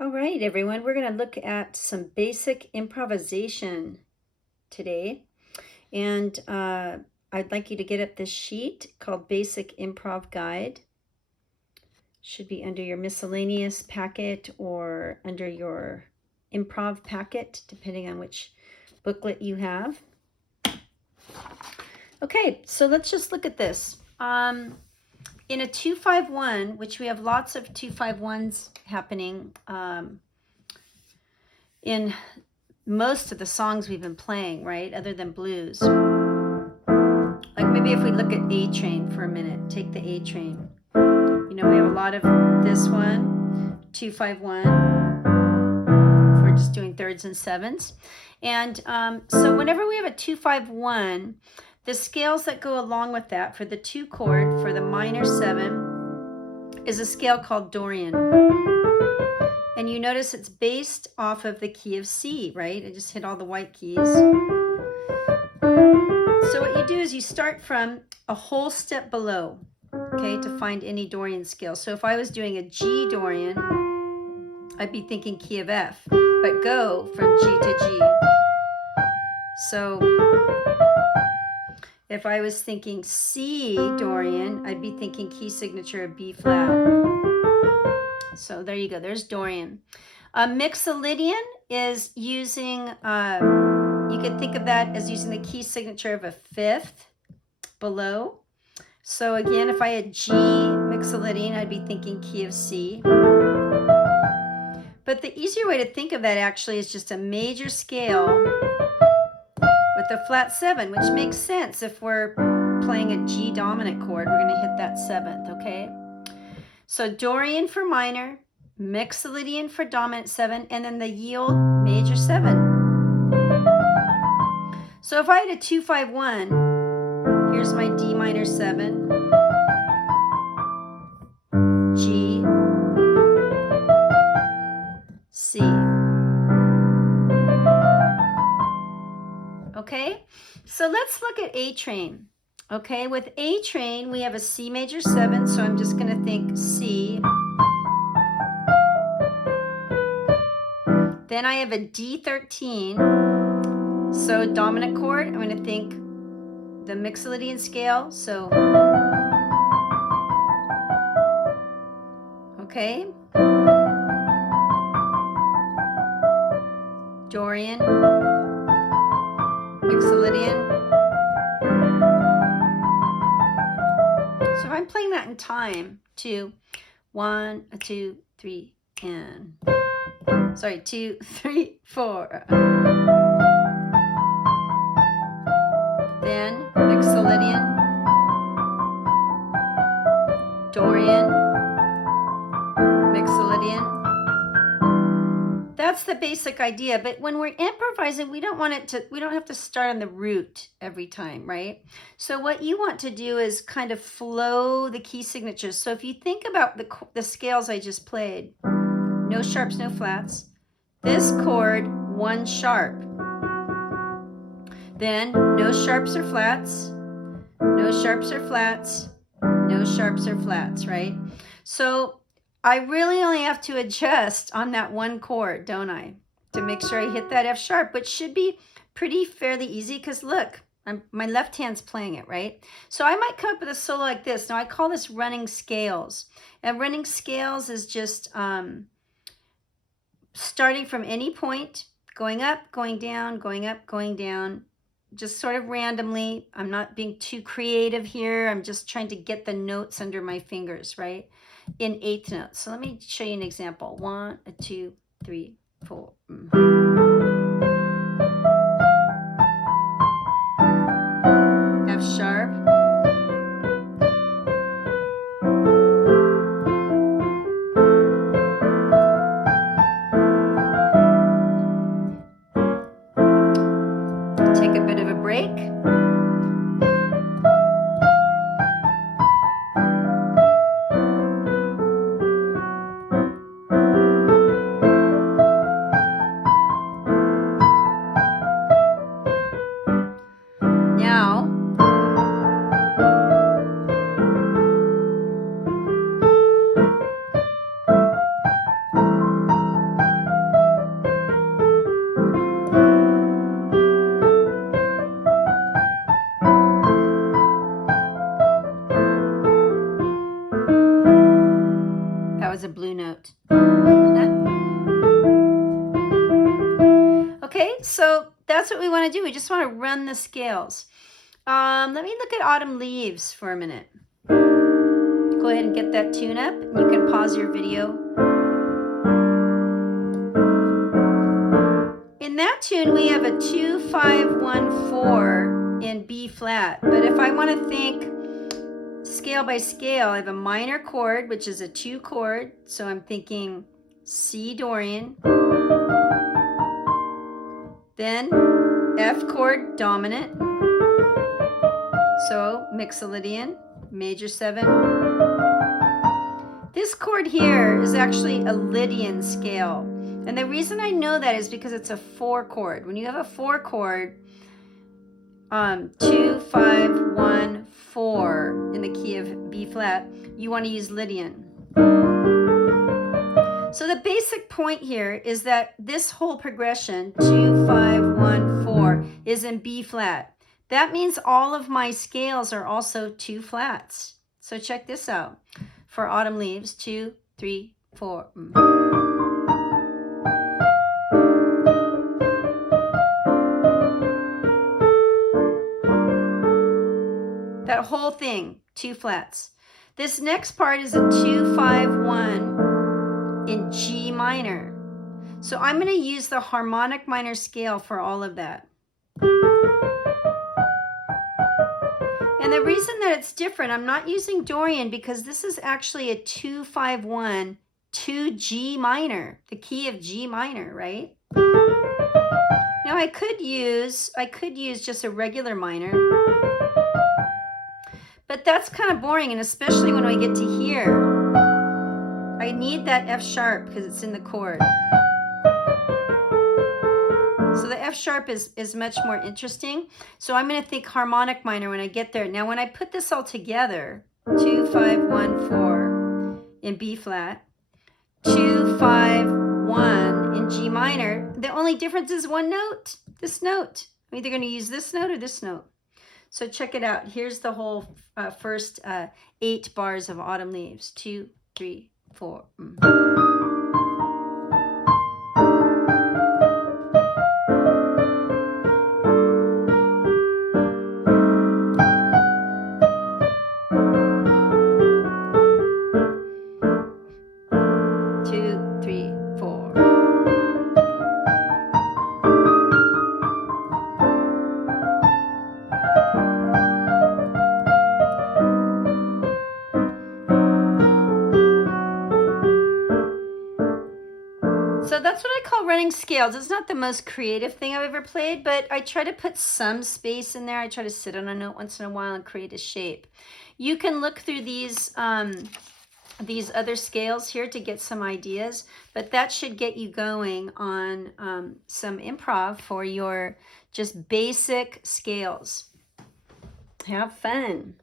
All right, everyone, we're going to look at some basic improvisation today. And I'd like you to get up this sheet called Basic Improv Guide. Should be under your miscellaneous packet or under your improv packet, depending on which booklet you have. Okay, so let's just look at this. In a 2-5-1, which we have lots of 2-5-1s happening in most of the songs we've been playing, right? Other than blues. Like maybe if we look at A Train for a minute, take the A Train. You know, we have a lot of this one, 2-5-1. If we're just doing thirds and sevens. And so whenever we have a 2-5-1, the scales that go along with that for the 2 chord, for the minor 7, is a scale called Dorian. And you notice it's based off of the key of C, right? I just hit all the white keys. So what you do is you start from a whole step below, okay, to find any Dorian scale. So if I was doing a G Dorian, I'd be thinking key of F, but go from G to G. So if I was thinking C Dorian, I'd be thinking key signature of B flat. So there you go, there's Dorian. Mixolydian is using, you could think of that as using the key signature of a 5th below. So again, if I had G Mixolydian, I'd be thinking key of C. But the easier way to think of that actually is just a major scale with a flat 7, which makes sense. If we're playing a G dominant chord, we're going to hit that 7th, okay? So Dorian for minor, Mixolydian for dominant 7, and then the yield major 7. So if I had a 2-5-1, here's my D minor 7, G, C. Okay, so let's look at A Train. Okay, with A Train, we have a C major 7, so I'm just going to think C. Then I have a D13, so dominant chord, I'm going to think the Mixolydian scale, so, okay, Dorian, Mixolydian. So if I'm playing that in time, 2, 1, 2, 3, and, sorry, 2, 3, 4. Then Mixolydian, Dorian, Mixolydian. That's the basic idea, but when we're improvising, we don't have to start on the root every time, right? So what you want to do is kind of flow the key signatures. So if you think about the scales I just played, no sharps, no flats. This chord, 1 sharp. Then no sharps or flats, no sharps or flats, no sharps or flats, right? So I really only have to adjust on that 1 chord, don't I? To make sure I hit that F sharp, which should be pretty fairly easy because look, my left hand's playing it, right? So I might come up with a solo like this. Now I call this running scales. And running scales is just starting from any point, going up, going down, going up, going down, just sort of randomly. I'm not being too creative here. I'm just trying to get the notes under my fingers, right? In 8th notes. So let me show you an example. 1, 2, 3, 4. F sharp. Take a bit of a break. Okay, so that's what we want to do. We just want to run the scales. Let me look at Autumn Leaves for a minute. Go ahead and get that tune up. You can pause your video. In that tune, we have a 2, 5, 1, 4 in B flat. But if I want to think scale by scale, I have a minor chord, which is a 2 chord. So I'm thinking C Dorian, then F chord dominant. So Mixolydian, major 7. This chord here is actually a Lydian scale. And the reason I know that is because it's a 4 chord. When you have a 4 chord, 2, 5, 1, 4 in the key of B flat, you want to use Lydian. So the basic point here is that this whole progression, 2, 5, 1, 4, is in B flat. That means all of my scales are also 2 flats. So check this out. For Autumn Leaves, 2, 3, 4. That whole thing, 2 flats. This next part is a 2, 5, 1 in G minor. So I'm going to use the harmonic minor scale for all of that. And the reason that it's different, I'm not using Dorian because this is actually a 2, 5, 1 to G minor, the key of G minor, right? Now I could use just a regular minor, but that's kind of boring, and especially when I get to here, I need that F sharp because it's in the chord. So the F sharp is much more interesting. So I'm going to think harmonic minor when I get there. Now when I put this all together, 2, 5, 1, 4 in B flat, 2, 5, 1 in G minor, the only difference is one note, this note. I'm either going to use this note or this note. So check it out. Here's the whole first 8 bars of Autumn Leaves. 2, 3, 4. So that's what I call running scales. It's not the most creative thing I've ever played, but I try to put some space in there. I try to sit on a note once in a while and create a shape. You can look through these other scales here to get some ideas, but that should get you going on some improv for your just basic scales. Have fun.